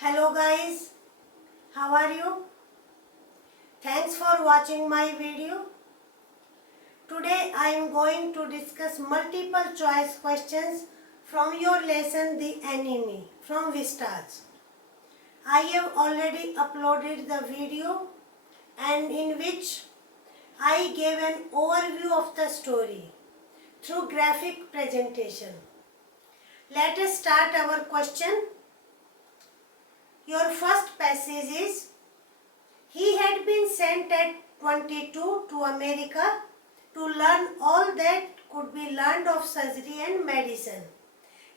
Hello guys, how are you? Thanks for watching my video. Today I am going to discuss multiple choice questions from your lesson The Enemy from Vistas. I have already uploaded the video and in which I gave an overview of the story through graphic presentation. Let us start our question. Your first passage is, he had been sent at 22 to America to learn all that could be learned of surgery and medicine.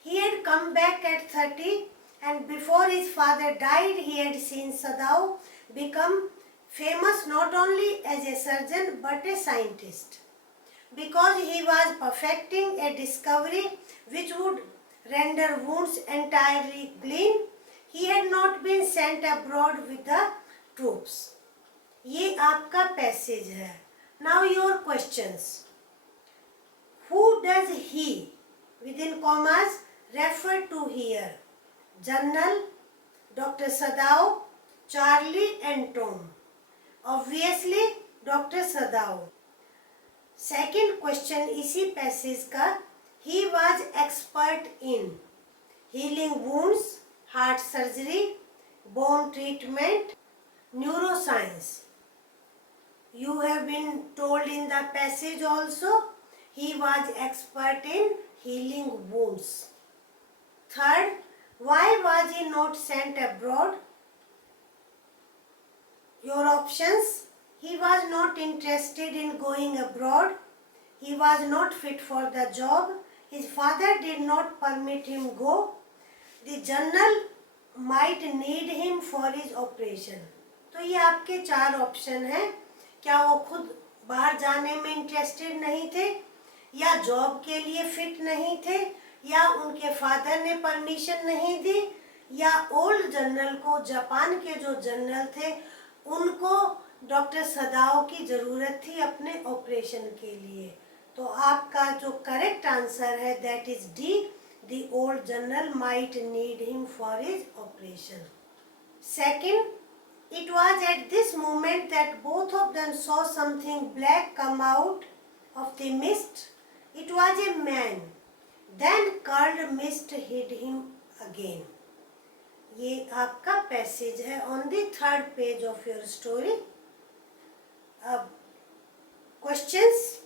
He had come back at 30 and before his father died he had seen Sadao become famous not only as a surgeon but a scientist. Because he was perfecting a discovery which would render wounds entirely clean, he had not been sent abroad with the troops. ये आपका passage है. Now your questions. Who does he within commas refer to here? General, Dr. Sadao, Charlie and Tom. Obviously Dr. Sadao. Second question इसी passage का. He was expert in healing wounds, heart surgery, bone treatment, neuroscience. You have been told in the passage also, he was expert in healing wounds. Third, why was he not sent abroad? Your options, he was not interested in going abroad, he was not fit for the job, his father did not permit him go, the general might need him for his operation. तो ये आपके 4 option हैं. क्या वो खुद बाहर जाने में इंटरेस्टेड नहीं थे, या जॉब के लिए फिट नहीं थे, या उनके फादर ने परमिशन नहीं दी, या ओल्ड जनरल को, जापान के जो जनरल थे उनको डॉक्टर सदाओ की ज़रूरत थी अपने ऑपरेशन के लिए. तो आपका जो करेक्ट आंसर है that is D. The old general might need him for his operation. Second, it was at this moment that both of them saw something black come out of the mist. It was a man. Then curled mist hid him again. ये आपका passage है on the 3rd page of your story. अब questions.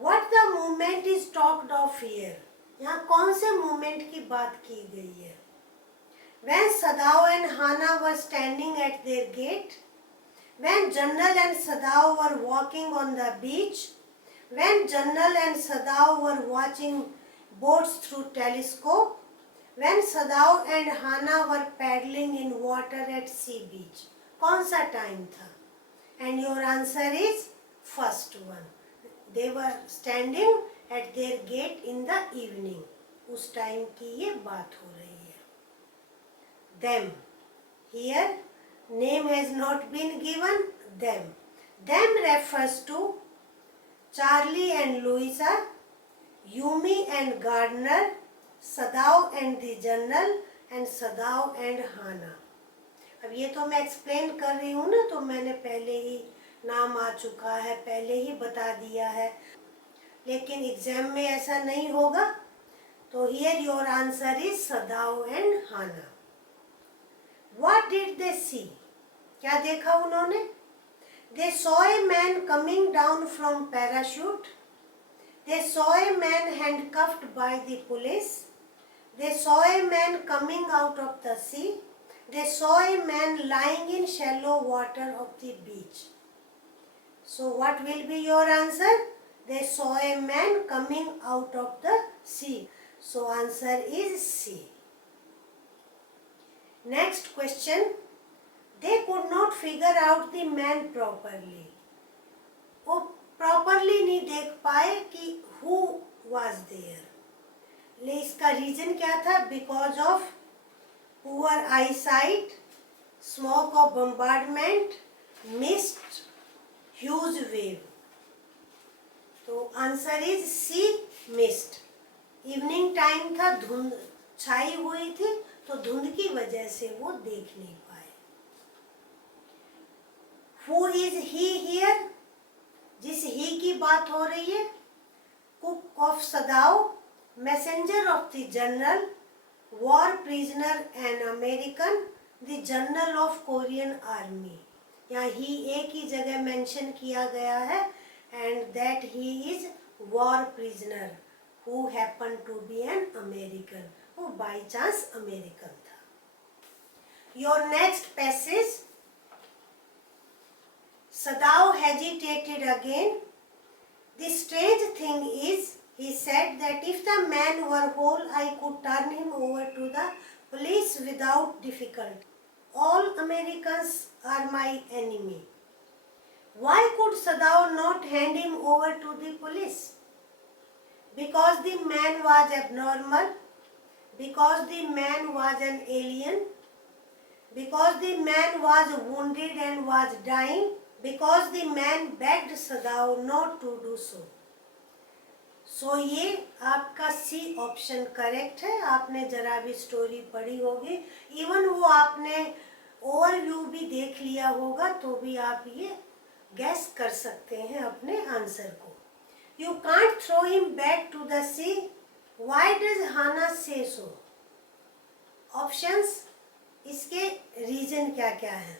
What the movement is talked of here? यहाँ कौन से movement की बात की गई है? When Sadao and Hana were standing at their gate, when General and Sadao were walking on the beach, when General and Sadao were watching boats through telescope, when Sadao and Hana were paddling in water at sea beach. कौन सा time था? And your answer is first one. They were standing at their gate in the evening. उस time की ये बात हो रही है. Them. Here name has not been given. Them. Them refers to Charlie and Louisa, Yumi and Gardner, Sadao and the General, and Sadao and Hana. अब ये तो मैं एक्सप्लेन कर रही हूँ ना, तो मैंने पहले ही नाम आ चुका है, पहले ही बता दिया है, लेकिन एग्जाम में ऐसा नहीं होगा. तो here your answer is Sadao and Hana. What did they see? क्या देखा उन्होंने? They saw a man coming down from parachute. They saw a man handcuffed by the police. They saw a man coming out of the sea. They saw a man lying in shallow water of the beach. So what will be your answer? They saw a man coming out of the sea. So answer is C. Next question. They could not figure out the man properly. वो properly नहीं देख पाए कि who was there. ले इसका reason क्या था? Because of poor eyesight, smoke of bombardment, mist, huge wave. तो answer is C, mist. Evening time था, धुंध छाई हुई थी, तो धुंध की वजह से वो देख नहीं पाए। Who is he here? जिस ही की बात हो रही है, cook of Sadao, messenger of the general, war prisoner and American, the general of Korean army. यहाँ ही एक ही जगह मेंशन किया गया है and that he is war prisoner who happen to be an American, वो बाई चांस अमेरिकन था। Your next passage, Sadao hesitated again. The strange thing is, he said, that if the man were whole, I could turn him over to the police without difficulty. All Americans are my enemy. Why could Sadao not hand him over to the police? Because the man was abnormal, because the man was an alien, because the man was wounded and was dying, because the man begged Sadao not to do so. So ये आपका C option correct है। आपने जरा भी story पढ़ी होगी, even वो आपने ओवरव्यू भी देख लिया होगा, तो भी आप ये गैस कर सकते हैं अपने आंसर को। You can't throw him back to the sea. Why does Hannah say so? Options, इसके रीजन क्या क्या है?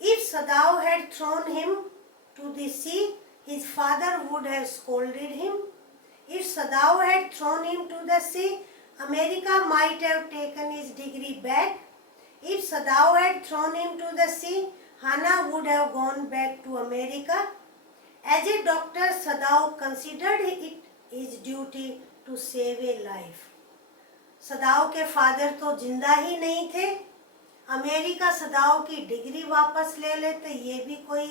If Sadao had thrown him to the sea, his father would have scolded him. If Sadao had thrown him to the sea, America might have taken his degree back. If Sadao had thrown him to the sea, Hannah would have gone back to America. As a doctor, Sadao considered it his duty to save a life. Sadao के father तो जिंदा ही नहीं थे, America सदाओ की degree वापस ले लेते, ये भी कोई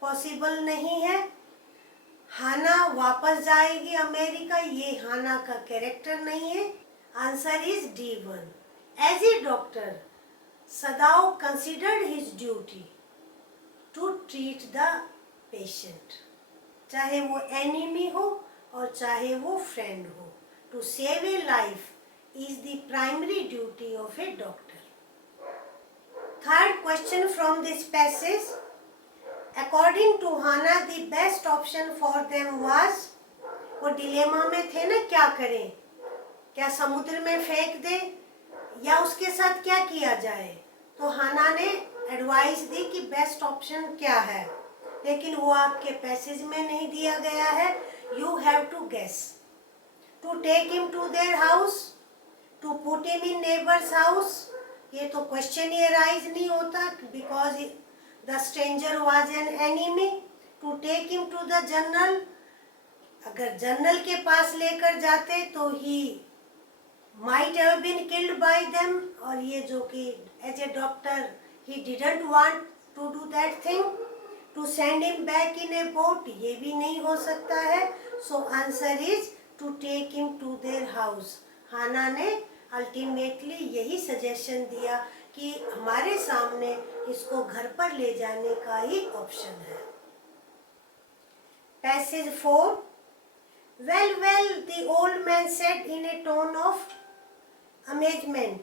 पॉसिबल नहीं है। हाना वापस जाएगी अमेरिका, ये हाना का कैरेक्टर नहीं है। Answer is D1। As a doctor, Sadao considered his duty to treat the patient, चाहे वो एनिमी हो और चाहे वो फ्रेंड हो। To save a life is the primary duty of a doctor. Third question from this passage, according to Hannah, the best option for them was, वो dilemma में थे ना, क्या करें, क्या समुद्र में फेंक दे या उसके साथ क्या किया जाए। तो हाना ने एडवाइस दी कि बेस्ट ऑप्शन क्या है, लेकिन वो आपके पैसेज में नहीं दिया गया है। You have to guess, to take him to their house, to put him in neighbours house. ये तो क्वेश्चन ही राइज नहीं होता, because the stranger was an enemy. To take him to the general, अगर जनरल के पास लेकर जाते तो he might have been killed by them, और ये जो कि as a doctor he didn't want to do that thing. To send him back in a boat, ये भी नहीं हो सकता है। So answer is to take him to their house. Hana ने अल्टीमेटली यही सजेशन दिया कि हमारे सामने इसको घर पर ले जाने का ही ऑप्शन है। Passage 4, well well the old man said in a tone of amazement,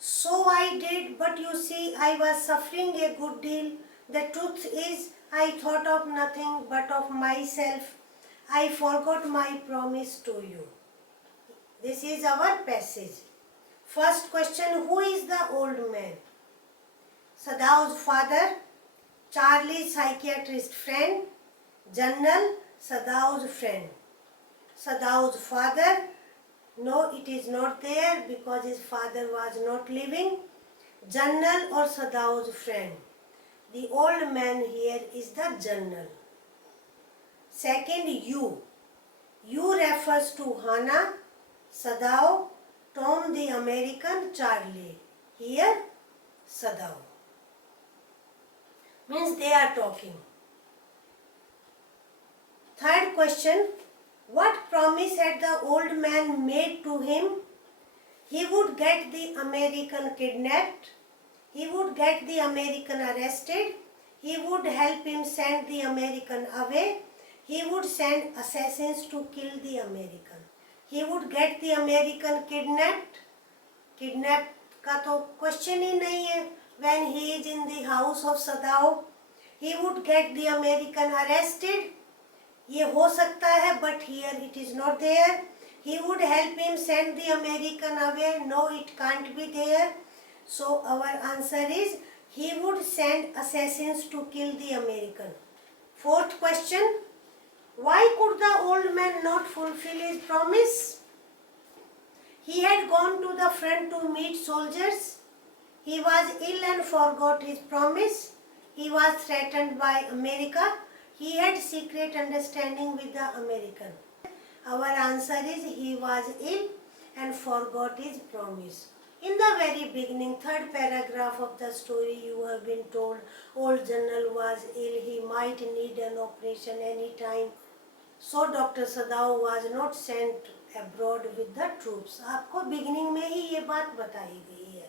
so I did, but you see I was suffering a good deal. The truth is I thought of nothing but of myself, I forgot my promise to you. This is our passage. First question, who is the old man? Sadao's father, Charlie's psychiatrist friend, General, Sadao's friend. Sadao's father, no, it is not there because his father was not living. General or Sadao's friend. The old man here is the general. Second, you. You refers to Hannah, Sadao, Tom the American, Charlie. Here, Sadao. Means they are talking. Third question, what promise had the old man made to him? He would get the American kidnapped. He would get the American arrested. He would help him send the American away. He would send assassins to kill the American. He would get the American kidnapped kidnap का तो question ही नहीं है. When he is in the house of Sadao, he would get the American arrested. ये हो सकता है, but here it is not there. He would help him send the American away. No, it can't be there. So our answer is he would send assassins to kill the American. Fourth question. Why could the old man not fulfill his promise? He had gone to the front to meet soldiers. He was ill and forgot his promise. He was threatened by America. He had secret understanding with the American. Our answer is he was ill and forgot his promise. In the very beginning, third paragraph of the story, you have been told old general was ill. He might need an operation any time. So Dr. Sadao was not sent abroad with the troops. आपको beginning में ही ये बात बताई गई है.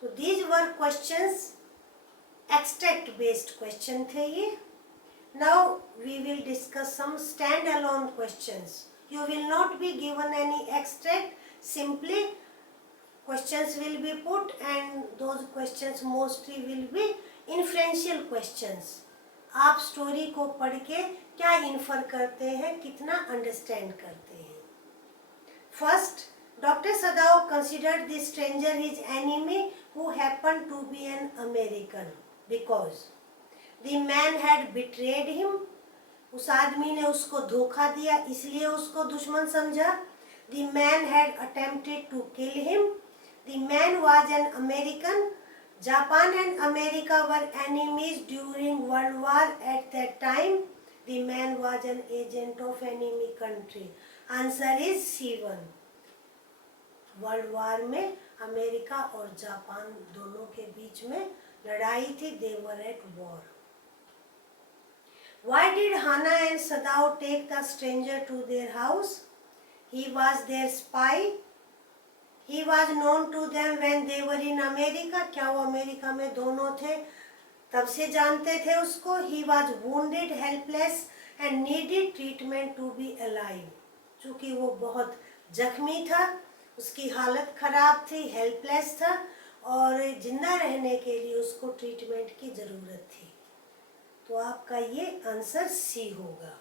तो these were questions, extract based question थे ये. Now we will discuss some stand-alone questions. You will not be given any extract. Simply questions will be put, and those questions mostly will be inferential questions. आप story को पढ़ के क्या infer करते हैं, कितना अंडरस्टैंड करते हैं. First, doctor Sadao considered the stranger his enemy who happened to be an American because the man had betrayed him. उस आदमी ने उसको धोखा दिया, इसलिए उसको दुश्मन समझा. The man had attempted to kill him. The man was an American. Japan and America were enemies during World War. At that time, the man was an agent of enemy country. Answer is C1. World War में America और Japan दोनों के बीच में लड़ाई थी. They were at war. Why did Hana and Sadao take the stranger to their house? He was their spy. He was known to them when they were in America. क्या वो America में दोनों थे तब से जानते थे उसको. He was wounded, helpless and needed treatment to be alive. चूँकि वो बहुत जख्मी था, उसकी हालत खराब थी, हेल्पलेस था और जिंदा रहने के लिए उसको ट्रीटमेंट की ज़रूरत थी. तो आपका ये आंसर सी होगा.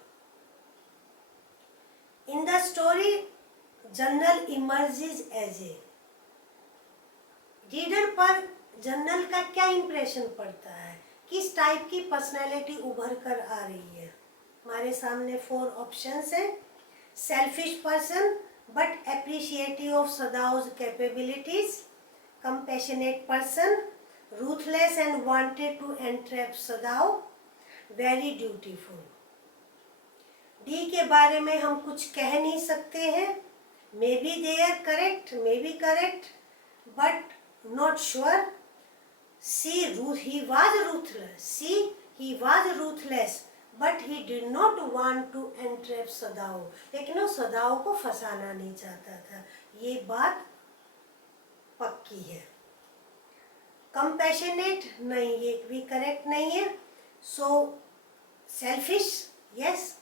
In the story, general emerges as a. Reader पर जनरल का क्या इंप्रेशन पड़ता है, किस टाइप की पर्सनैलिटी उभर कर आ रही है. हमारे सामने 4 ऑप्शंस हैं. Selfish person but appreciative of Sadao's capabilities. Compassionate person, ruthless and wanted to entrap Sadao. Very dutiful. D के बारे में हम कुछ कह नहीं सकते हैं. Maybe they are correct, maybe correct but not sure. C, he was ruthless. C, he was ruthless but he did not want to entrap सदाओ. लेकिन वो सदाओ को फंसाना नहीं चाहता था. ये बात पक्की है. कंपैशनेट नहीं, ये भी करेक्ट नहीं है. So selfish, yes,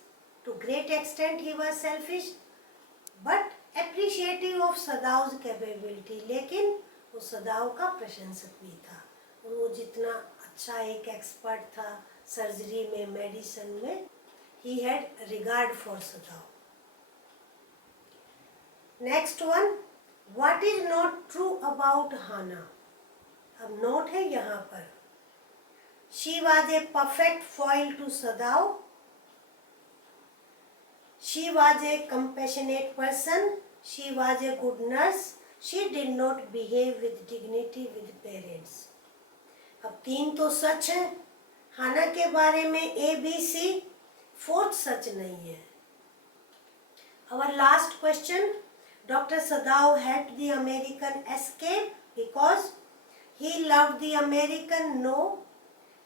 to great extent he was selfish but appreciative of Sadao's capability. लेकिन वो सदाओ का प्रशंसक भी था. वो जितना अच्छा एक एक्सपर्ट था सर्जरी में, मेडिसिन में, he had regard for Sadao. Next one, what is not true about Hana. अब नोट है यहाँ पर. She was a perfect foil to Sadao. She was a compassionate person. She was a good nurse. She did not behave with dignity with parents. अब 3 तो सच है हाना के बारे में, A, B, C. 4th सच नहीं है. Our last question. Dr. Sadao helped the American escape because he loved the American. No.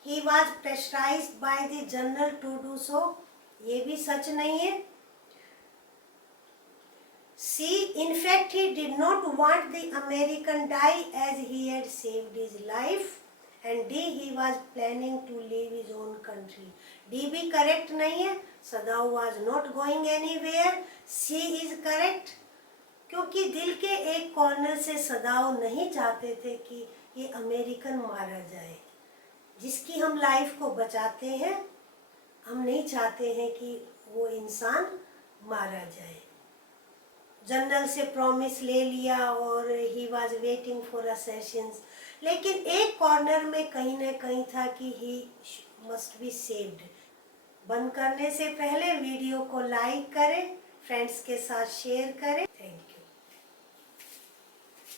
He was pressurized by the general to do so. ये भी सच नहीं है. C, in fact he did not want the American die as he had saved his life. And D, he was planning to leave his own country. D भी correct नहीं है. Sadao was not going anywhere. C is correct. क्योंकि दिल के एक corner से सदाओ नहीं चाहते थे कि ये अमेरिकन मारा जाए। जिसकी हम लाइफ को बचाते हैं, हम नहीं चाहते हैं कि वो इंसान मारा जाए। जनरल से प्रॉमिस ले लिया और he was waiting for Assassin's, लेकिन एक कॉर्नर में कहीं ना कहीं था कि ही मस्ट बी सेव्ड। बंद करने से पहले वीडियो को लाइक करें, फ्रेंड्स के साथ शेयर करें। Thank you.